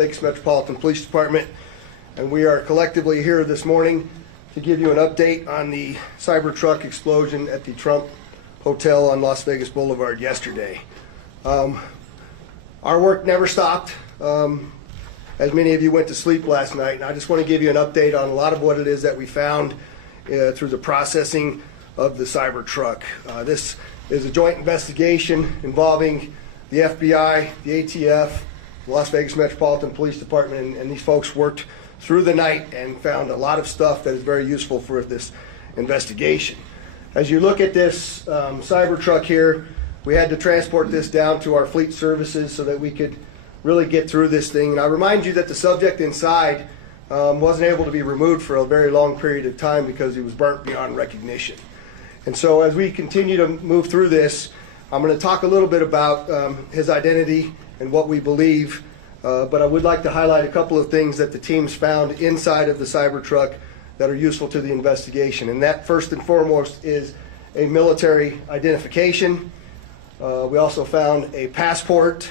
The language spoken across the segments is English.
Vegas Metropolitan Police Department, and we are collectively here this morning to give you an update on the Cybertruck explosion at the Trump Hotel on Las Vegas Boulevard yesterday. Our work never stopped. As many of you went to sleep last night, and I just want to give you an update on a lot of what it is that we found through the processing of the Cybertruck. This is a joint investigation involving the FBI, the ATF, the Las Vegas Metropolitan Police Department, and these folks worked through the night and found a lot of stuff that is very useful for this investigation. As you look at this Cybertruck here, we had to transport this down to our fleet services so that we could really get through this thing. And I remind you that the subject inside wasn't able to be removed for a very long period of time because he was burnt beyond recognition. And so as we continue to move through this, I'm going to talk a little bit about his identity and what we believe, but I would like to highlight a couple of things that the teams found inside of the Cybertruck that are useful to the investigation. And that, first and foremost, is a military identification. We also found a passport.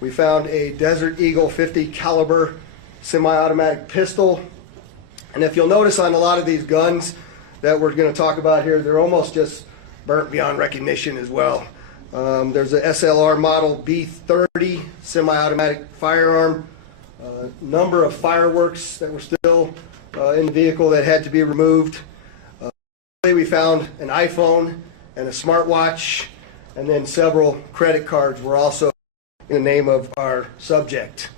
We found a Desert Eagle 50 caliber semi-automatic pistol. And if you'll notice on a lot of these guns that we're going to talk about here, they're almost just burnt beyond recognition as well. There's a SLR model B30 semi-automatic firearm, number of fireworks that were still in the vehicle that had to be removed. We found an iPhone and a smartwatch, and then several credit cards were also in the name of our subject.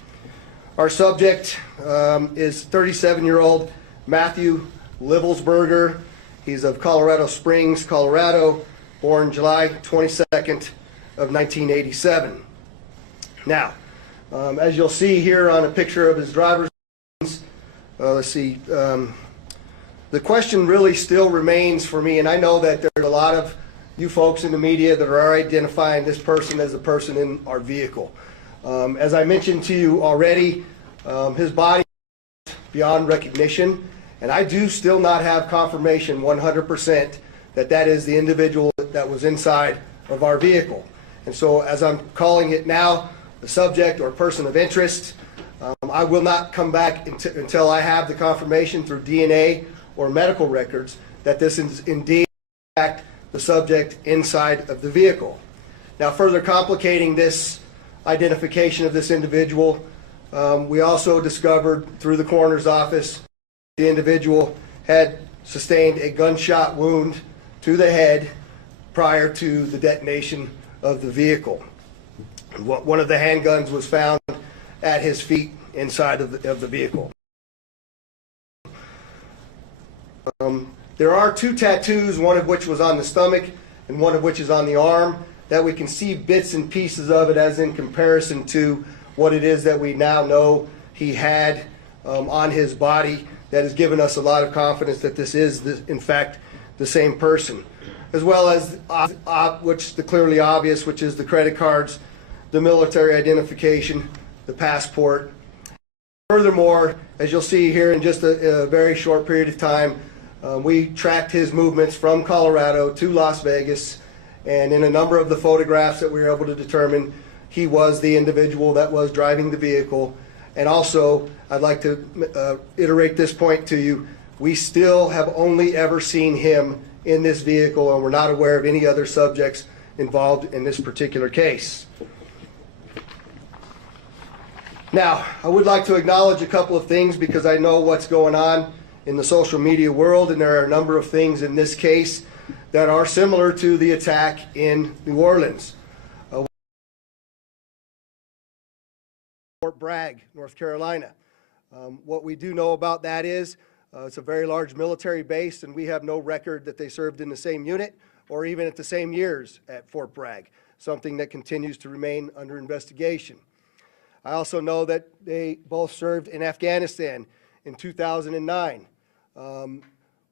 Our subject is 37-year-old Matthew Livelsberger. He's of Colorado Springs, Colorado, born July 22nd of 1987. Now, as you'll see here on a picture of his driver's license, let's see, the question really still remains for me, and I know that there's a lot of you folks in the media that are identifying this person as a person in our vehicle. As I mentioned to you already, his body is beyond recognition, and I do still not have confirmation 100% that that is the individual that was inside of our vehicle. And so as I'm calling it now, the subject or person of interest, I will not come back until I have the confirmation through DNA or medical records that this is indeed in fact the subject inside of the vehicle. Now, further complicating this identification of this individual, we also discovered through the coroner's office the individual had sustained a gunshot wound to the head prior to the detonation of the vehicle. One of the handguns was found at his feet inside of the vehicle. There are two tattoos, one of which was on the stomach and one of which is on the arm, that we can see bits and pieces of it as in comparison to what it is that we now know he had on his body. That has given us a lot of confidence that this is, in fact, the same person. As well as, which the clearly obvious, which is the credit cards, the military identification, the passport. Furthermore, as you'll see here in just a very short period of time, we tracked his movements from Colorado to Las Vegas, and in a number of the photographs that we were able to determine, he was the individual that was driving the vehicle. And also, I'd like to iterate this point to you. We still have only ever seen him in this vehicle, and we're not aware of any other subjects involved in this particular case. Now, I would like to acknowledge a couple of things because I know what's going on in the social media world, and there are a number of things in this case that are similar to the attack in New Orleans. Fort Bragg, North Carolina. What we do know about that is it's a very large military base, and we have no record that they served in the same unit or even at the same years at Fort Bragg, something that continues to remain under investigation. I also know that they both served in Afghanistan in 2009.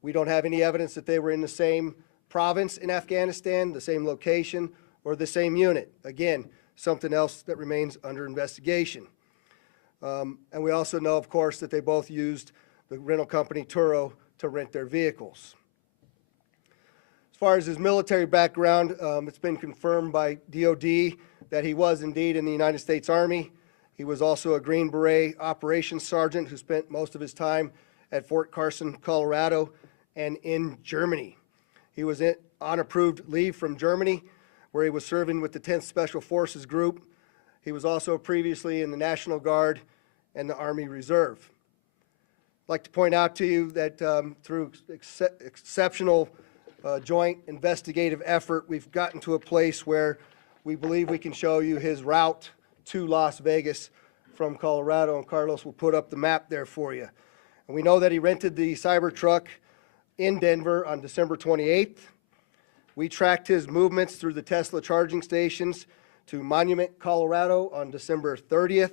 We don't have any evidence that they were in the same province in Afghanistan, the same location, or the same unit. Again, something else that remains under investigation. And we also know, of course, that they both used the rental company Turo to rent their vehicles. As far as his military background, it's been confirmed by DOD that he was indeed in the United States Army, He was also a Green Beret operations sergeant who spent most of his time at Fort Carson, Colorado, and in Germany. He was on approved leave from Germany, where he was serving with the 10th Special Forces Group. He was also previously in the National Guard and the Army Reserve. I'd like to point out to you that through exceptional joint investigative effort, we've gotten to a place where we believe we can show you his route to Las Vegas from Colorado, and Carlos will put up the map there for you. And we know that he rented the Cybertruck in Denver on December 28th. We tracked his movements through the Tesla charging stations to Monument, Colorado on December 30th.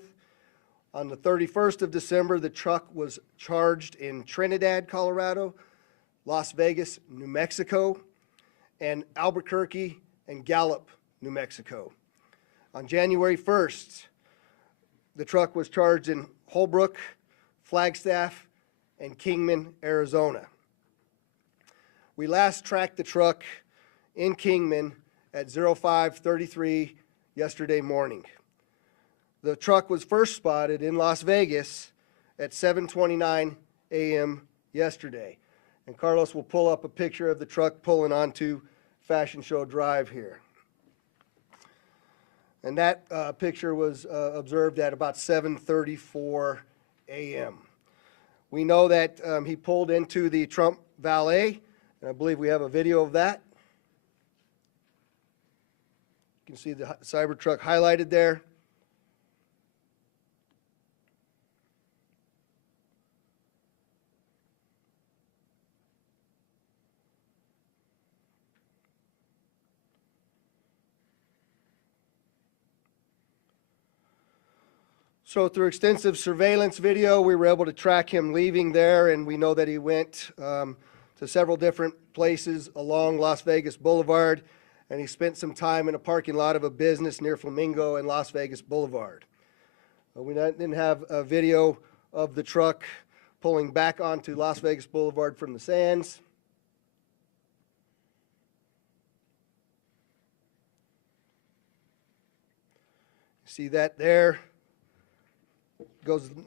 On the 31st of December, the truck was charged in Trinidad, Colorado, Las Vegas, New Mexico, and Albuquerque and Gallup, New Mexico. On January 1st, the truck was charged in Holbrook, Flagstaff, and Kingman, Arizona. We last tracked the truck in Kingman at 05:33 yesterday morning. The truck was first spotted in Las Vegas at 7:29 a.m. yesterday. And Carlos will pull up a picture of the truck pulling onto Fashion Show Drive here. And that picture was observed at about 7:34 a.m. We know that he pulled into the Trump Valet, and I believe we have a video of that. You can see the Cybertruck highlighted there. So through extensive surveillance video, we were able to track him leaving there, and we know that he went to several different places along Las Vegas Boulevard, and he spent some time in a parking lot of a business near Flamingo and Las Vegas Boulevard. We didn't have a video of the truck pulling back onto Las Vegas Boulevard from the sands. See that there?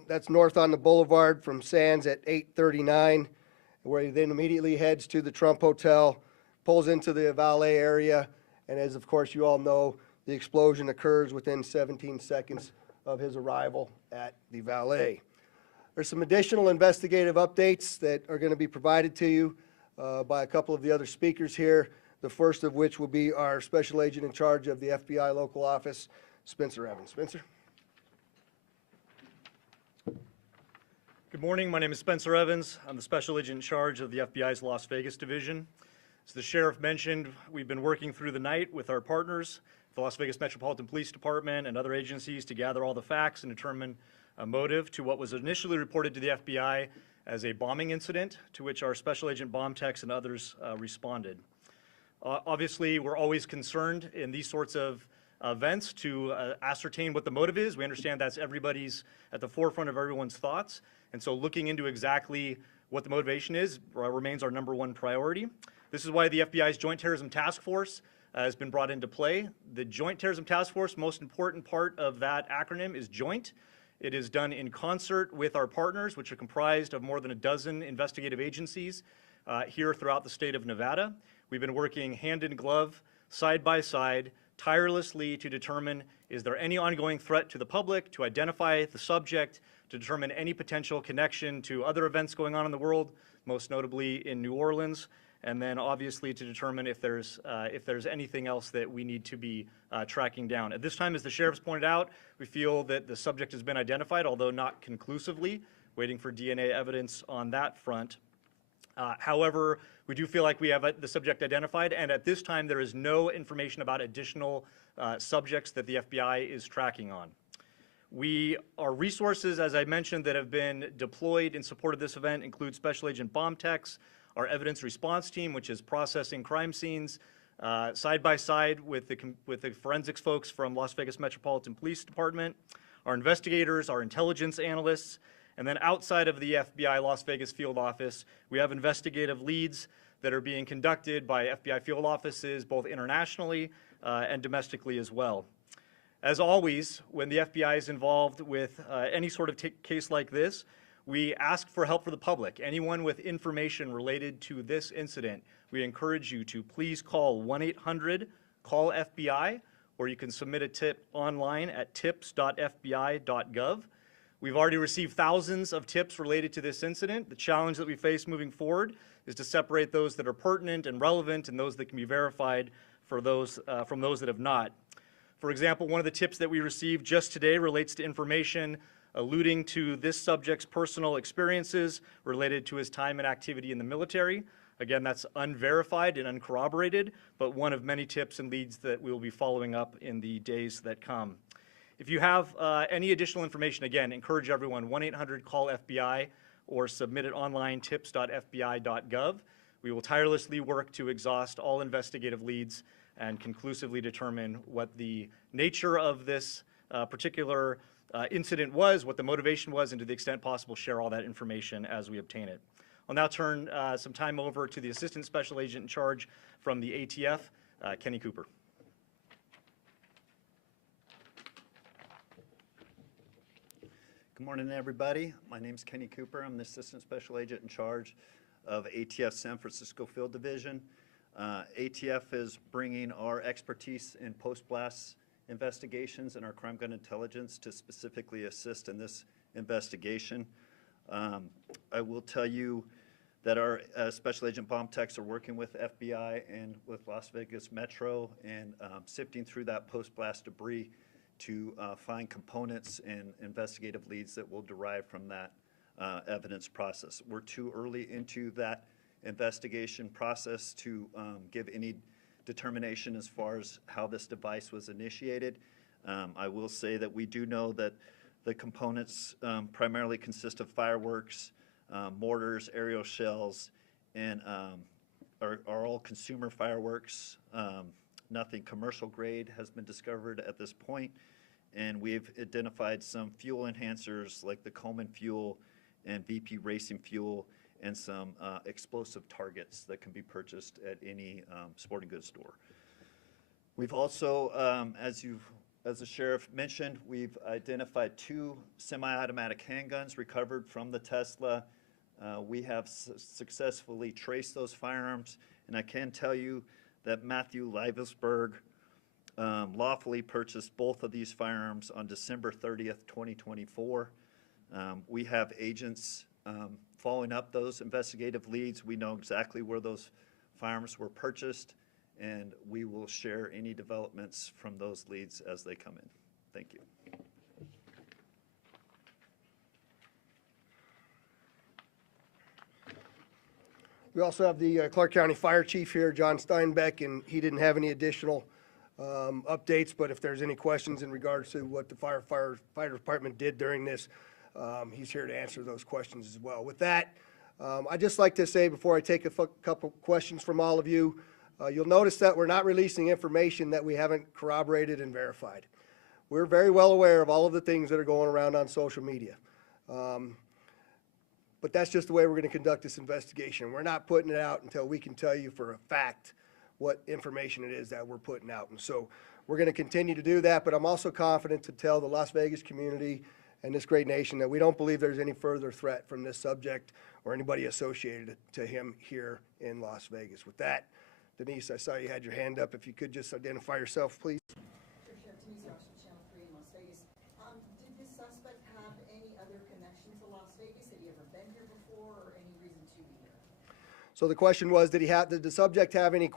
That's north on the boulevard from Sands at 8:39, where he then immediately heads to the Trump Hotel, pulls into the valet area, and as of course you all know, the explosion occurs within 17 seconds of his arrival at the valet. There's some additional investigative updates that are going to be provided to you by a couple of the other speakers here, the first of which will be our Special Agent in charge of the FBI local office, Spencer Evans. Spencer? Good morning. My name is Spencer Evans. I'm the Special Agent in charge of the FBI's Las Vegas Division. As the Sheriff mentioned, we've been working through the night with our partners, the Las Vegas Metropolitan Police Department and other agencies, to gather all the facts and determine a motive to what was initially reported to the FBI as a bombing incident, to which our Special Agent bomb techs and others responded. Obviously, we're always concerned in these sorts of events to ascertain what the motive is. We understand that's everybody's at the forefront of everyone's thoughts. And so looking into exactly what the motivation is remains our number one priority. This is why the FBI's Joint Terrorism Task Force has been brought into play. The Joint Terrorism Task Force, most important part of that acronym is joint. It is done in concert with our partners, which are comprised of more than a dozen investigative agencies here throughout the state of Nevada. We've been working hand in glove, side by side, tirelessly to determine, is there any ongoing threat to the public, to identify the subject, to determine any potential connection to other events going on in the world, most notably in New Orleans, and then obviously to determine if there's anything else that we need to be tracking down. At this time, as the Sheriff's pointed out, we feel that the subject has been identified, although not conclusively, waiting for DNA evidence on that front. However, we do feel like we have the subject identified, and at this time there is no information about additional subjects that the FBI is tracking on. Our resources, as I mentioned, that have been deployed in support of this event include Special Agent bomb techs, our evidence response team, which is processing crime scenes, side by side with the forensics folks from Las Vegas Metropolitan Police Department, our investigators, our intelligence analysts, and then outside of the FBI Las Vegas field office, we have investigative leads that are being conducted by FBI field offices, both internationally and domestically as well. As always, when the FBI is involved with any sort of case like this, we ask for help for the public. Anyone with information related to this incident, we encourage you to please call 1-800-CALL-FBI, or you can submit a tip online at tips.fbi.gov. We've already received thousands of tips related to this incident. The challenge that we face moving forward is to separate those that are pertinent and relevant and those that can be verified from those that have not. For example, one of the tips that we received just today relates to information alluding to this subject's personal experiences related to his time and activity in the military. Again, that's unverified and uncorroborated, but one of many tips and leads that we will be following up in the days that come. If you have any additional information, again, encourage everyone, 1-800-CALL-FBI or submit it online, tips.fbi.gov. We will tirelessly work to exhaust all investigative leads and conclusively determine what the nature of this particular incident was, what the motivation was, and to the extent possible, share all that information as we obtain it. I'll now turn some time over to the Assistant Special Agent in charge from the ATF, Kenny Cooper. Good morning, everybody. My name is Kenny Cooper. I'm the Assistant Special Agent in charge of ATF San Francisco Field Division. ATF is bringing our expertise in post-blast investigations and our crime gun intelligence to specifically assist in this investigation. I will tell you that our Special Agent bomb techs are working with FBI and with Las Vegas Metro and sifting through that post-blast debris to find components and investigative leads that will derive from that evidence process. We're too early into that investigation process to give any determination as far as how this device was initiated. I will say that we do know that the components primarily consist of fireworks, mortars, aerial shells, and are all consumer fireworks. Nothing commercial grade has been discovered at this point, and we've identified some fuel enhancers like the Coleman fuel and VP Racing fuel and some explosive targets that can be purchased at any sporting goods store. We've also, as the sheriff mentioned, we've identified 2 semi-automatic handguns recovered from the Tesla. We have successfully traced those firearms, and I can tell you that Matthew Livesberg lawfully purchased both of these firearms on December 30th, 2024. We have agents following up those investigative leads. We know exactly where those firearms were purchased, and we will share any developments from those leads as they come in. Thank you. We also have the Clark County Fire Chief here, John Steinbeck, and he didn't have any additional updates, but if there's any questions in regards to what the fire department did during this, he's here to answer those questions as well. With that, I'd just like to say before I take a couple questions from all of you, you'll notice that we're not releasing information that we haven't corroborated and verified. We're very well aware of all of the things that are going around on social media. But that's just the way we're going to conduct this investigation. We're not putting it out until we can tell you for a fact what information it is that we're putting out. And so we're going to continue to do that, but I'm also confident to tell the Las Vegas community and this great nation that we don't believe there's any further threat from this subject or anybody associated to him here in Las Vegas. With that, Denise, I saw you had your hand up. If you could just identify yourself, please. Sure, Sheriff. Denise Ross from Channel 3 in Las Vegas. Did this suspect have any other connection to Las Vegas? Had he ever been here before or any reason to be here? So the question was, did the subject have any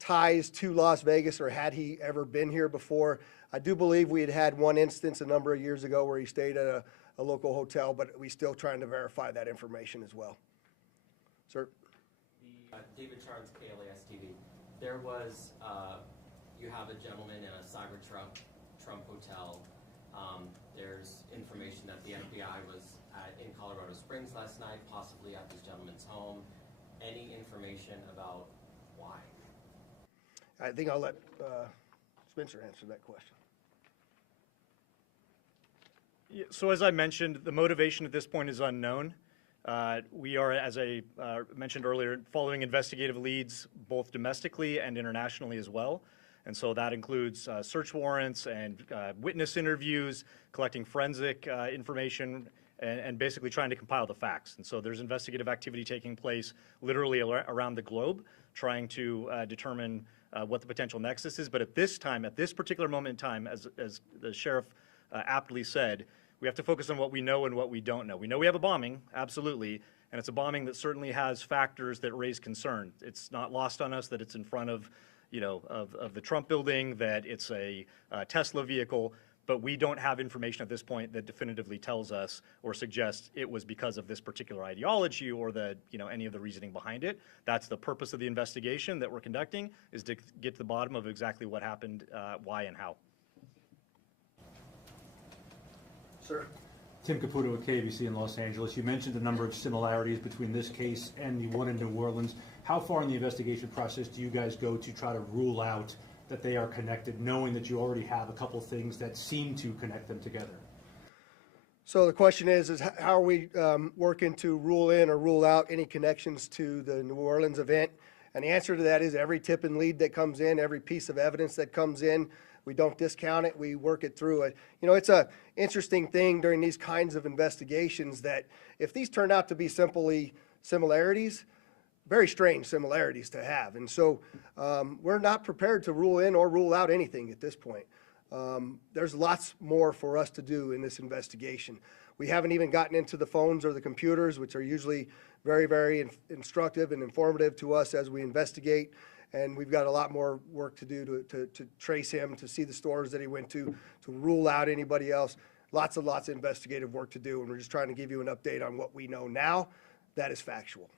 ties to Las Vegas, or had he ever been here before? I do believe we had one instance a number of years ago where he stayed at a local hotel, but we're still trying to verify that information as well. Sir? David Charles, KLAS TV. There was, you have a gentleman in a Cybertruck Trump hotel. There's information that the FBI was in Colorado Springs last night, possibly at this gentleman's home. Any information about why? I think I'll let Spencer answer that question. Yeah, so as I mentioned, the motivation at this point is unknown. We are, as I mentioned earlier, following investigative leads both domestically and internationally as well. And so that includes search warrants and witness interviews, collecting forensic information, and basically trying to compile the facts. And so there's investigative activity taking place literally around the globe, trying to determine what the potential nexus is. But at this time, at this particular moment in time, as the sheriff aptly said, we have to focus on what we know and what we don't know. We know we have a bombing, absolutely, and it's a bombing that certainly has factors that raise concern. It's not lost on us that it's in front of, of the Trump building, that it's a Tesla vehicle, but we don't have information at this point that definitively tells us or suggests it was because of this particular ideology or any of the reasoning behind it. That's the purpose of the investigation that we're conducting, is to get to the bottom of exactly what happened, why and how. Sir. Tim Caputo with KBC in Los Angeles. You mentioned a number of similarities between this case and the one in New Orleans. How far in the investigation process do you guys go to try to rule out that they are connected, knowing that you already have a couple things that seem to connect them together? So the question is how are we working to rule in or rule out any connections to the New Orleans event? And the answer to that is every tip and lead that comes in, every piece of evidence that comes in, we don't discount it, we work it through it. It's a interesting thing during these kinds of investigations that if these turn out to be simply similarities, very strange similarities to have. And so we're not prepared to rule in or rule out anything at this point. There's lots more for us to do in this investigation. We haven't even gotten into the phones or the computers, which are usually very, very instructive and informative to us as we investigate. And we've got a lot more work to do to trace him, to see the stores that he went to rule out anybody else. Lots of investigative work to do, and we're just trying to give you an update on what we know now. That is factual.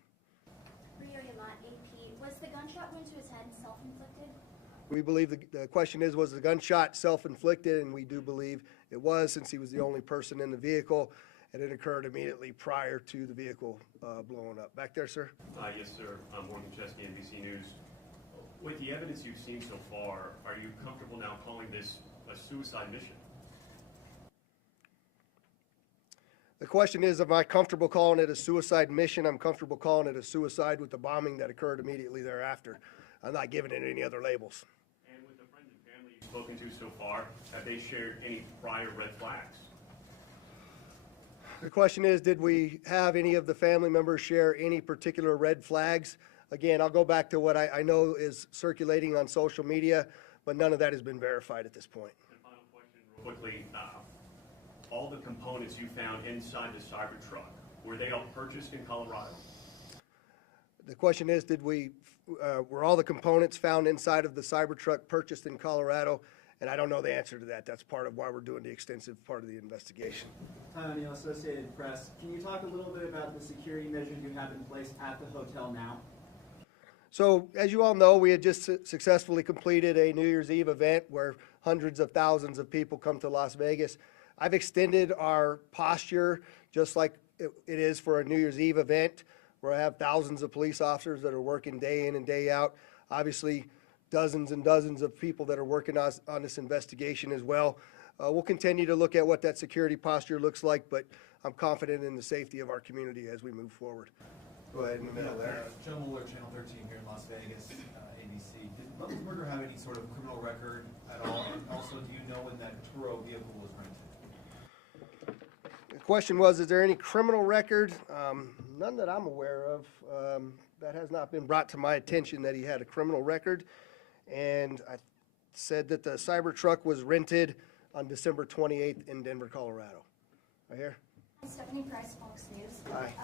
Rio Yamat, AP, was the gunshot wound to his head self-inflicted? We believe the question is, was the gunshot self-inflicted? And we do believe it was, since he was the only person in the vehicle, and it occurred immediately prior to the vehicle blowing up. Back there, sir? Yes, sir. Morgan Chesky, NBC News. With the evidence you've seen so far, are you comfortable now calling this a suicide mission? The question is, am I comfortable calling it a suicide mission? I'm comfortable calling it a suicide with the bombing that occurred immediately thereafter. I'm not giving it any other labels. And with the friends and family you've spoken to so far, have they shared any prior red flags? The question is, did we have any of the family members share any particular red flags? Again, I'll go back to what I know is circulating on social media, but none of that has been verified at this point. And final question, real quickly. All the components you found inside the Cybertruck, were they all purchased in Colorado? The question is, were all the components found inside of the Cybertruck purchased in Colorado? And I don't know the answer to that. That's part of why we're doing the extensive part of the investigation. Hi, O'Neill, Associated Press. Can you talk a little bit about the security measures you have in place at the hotel now? So, as you all know, we had just successfully completed a New Year's Eve event where hundreds of thousands of people come to Las Vegas. I've extended our posture just like it is for a New Year's Eve event, where I have thousands of police officers that are working day in and day out. Obviously, dozens and dozens of people that are working on this investigation as well. We'll continue to look at what that security posture looks like, but I'm confident in the safety of our community as we move forward. Go ahead in the middle there. Joe Mueller, Channel 13 here in Las Vegas, ABC. Did Rummelsberger have any sort of criminal record at all? And also, do you know when that Turo vehicle was rented? The question was, is there any criminal record? None that I'm aware of. That has not been brought to my attention that he had a criminal record. And I said that the Cybertruck was rented on December 28th in Denver, Colorado. Right here. Stephanie Price, Fox News. Hi.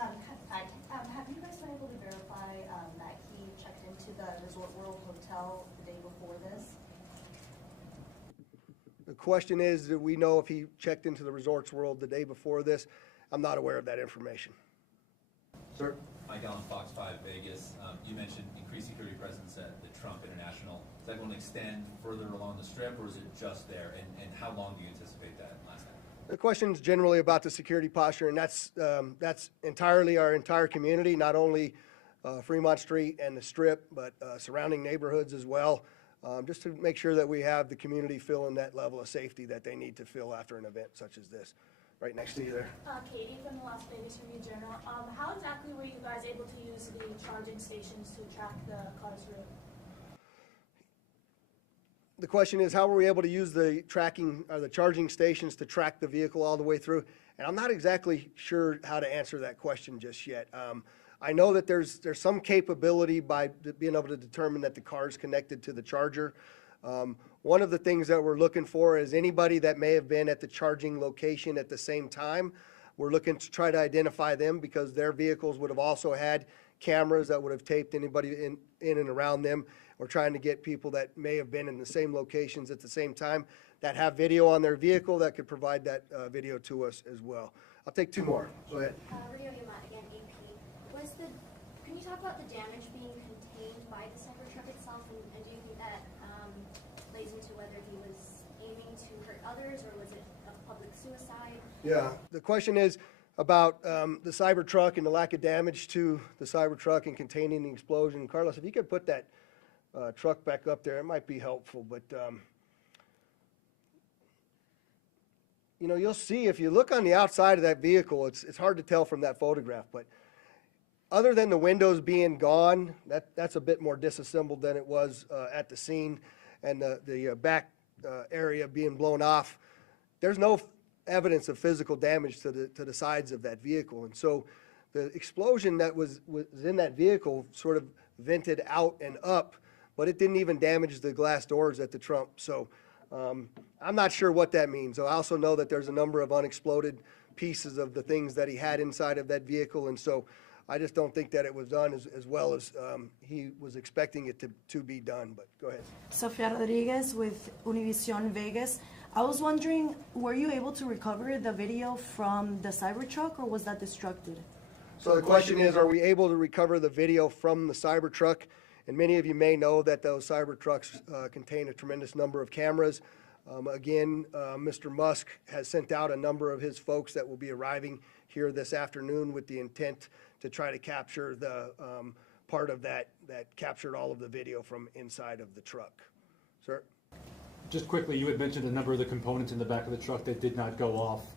Have you guys been able to verify that he checked into the Resort World Hotel the day before this? The question is, do we know if he checked into the Resorts World the day before this? I'm not aware of that information. Sir? Mike Allen, Fox 5 Vegas. You mentioned increased security presence at the Trump International. Is that going to extend further along the Strip, or is it just there? And how long do you anticipate that lasting? The question is generally about the security posture, and that's entirely our entire community, not only Fremont Street and the Strip, but surrounding neighborhoods as well, just to make sure that we have the community feeling that level of safety that they need to feel after an event such as this. Right next to you there. Katie from the Las Vegas Review-Journal. How exactly were you guys able to use the charging stations to track the cars through? the question is, how were we able to use the tracking or the charging stations to track the vehicle all the way through? And I'm not exactly sure how to answer that question just yet. I know that there's some capability by being able to determine that the car is connected to the charger. One of the things that we're looking for is anybody that may have been at the charging location at the same time. We're looking to try to identify them because their vehicles would have also had cameras that would have taped anybody in and around them. We're trying to get people that may have been in the same locations at the same time that have video on their vehicle that could provide that video to us as well. I'll take two more. Go ahead. Radio Yamat again, AP. Can you talk about the damage being contained by the Cybertruck itself, and do you think that plays into whether he was aiming to hurt others, or was it a public suicide? Yeah, the question is about the Cybertruck and the lack of damage to the Cybertruck and containing the explosion. Carlos, if you could put that truck back up there, it might be helpful. But, you know, you'll see if you look on the outside of that vehicle, it's hard to tell from that photograph. But other than the windows being gone, that's a bit more disassembled than it was at the scene, and the back area being blown off, there's no evidence of physical damage to the sides of that vehicle. And so the explosion that was in that vehicle sort of vented out and up, but it didn't even damage the glass doors at the trunk. So I'm not sure what that means. I also know that there's a number of unexploded pieces of the things that he had inside of that vehicle, and so I just don't think that it was done as well as he was expecting it to be done. But go ahead. Sofia Rodriguez with Univision Vegas. I was wondering, were you able to recover the video from the Cybertruck, or was that destructed? So the question is, are we able to recover the video from the Cybertruck? And many of you may know that those Cybertrucks contain a tremendous number of cameras. Mr. Musk has sent out a number of his folks that will be arriving here this afternoon with the intent to try to capture the part of that captured all of the video from inside of the truck. Sir? Just quickly, you had mentioned a number of the components in the back of the truck that did not go off.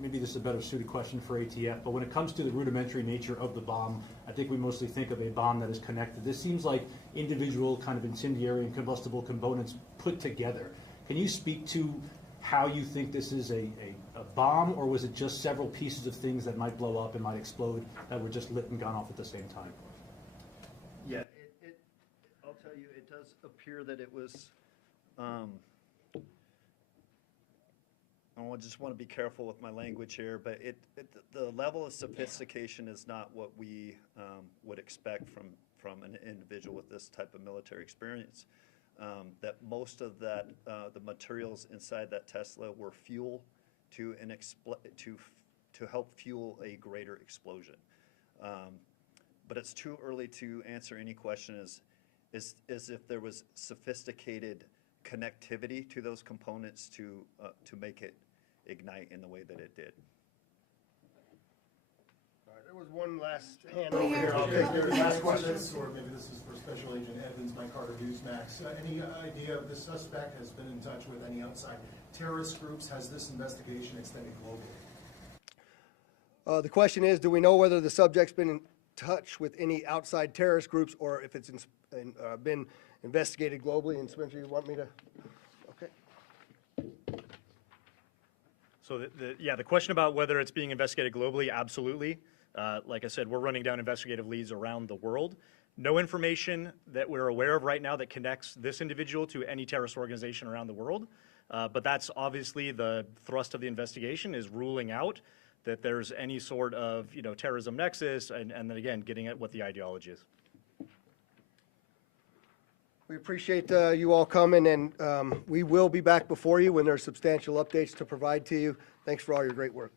Maybe this is a better suited question for ATF, but when it comes to the rudimentary nature of the bomb, I think we mostly think of a bomb that is connected. This seems like individual kind of incendiary and combustible components put together. Can you speak to how you think this is a bomb, or was it just several pieces of things that might blow up and might explode that were just lit and gone off at the same time? Yeah, I'll tell you, it does appear that it was, I just want to be careful with my language here, but the level of sophistication is not what we would expect from an individual with this type of military experience. That most of the materials inside that Tesla were fuel to help fuel a greater explosion. But it's too early to answer any question as if there was sophisticated connectivity to those components to make it ignite in the way that it did. All right, there was one last hand over here. I'll take your last question. Or maybe this is for Special Agent Evans, Mike Carter, Newsmax. Any idea if the suspect has been in touch with any outside terrorist groups? Has this investigation extended globally? The question is, do we know whether the subject's been in touch with any outside terrorist groups, or if it's been investigated globally? And Spencer, you want me to? Okay. So the question about whether it's being investigated globally, absolutely. Like I said, we're running down investigative leads around the world. No information that we're aware of right now that connects this individual to any terrorist organization around the world. But that's obviously the thrust of the investigation, is ruling out that there's any sort of terrorism nexus, and then again, getting at what the ideology is. We appreciate you all coming, and we will be back before you when there's substantial updates to provide to you. Thanks for all your great work.